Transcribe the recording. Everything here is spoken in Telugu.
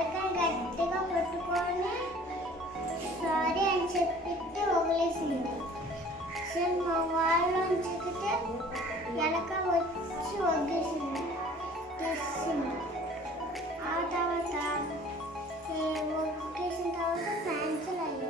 ఎలకని గట్టిగా పట్టుకొని సారీ అని చెప్పితే వదిలేసింది. సో మా వాళ్ళు చెప్తే ఎలక వచ్చి వదిలేసింది తీసింది. ఆ తర్వాత ఒగ్గేసిన తర్వాత క్యాన్సిల్ అయ్యాయి.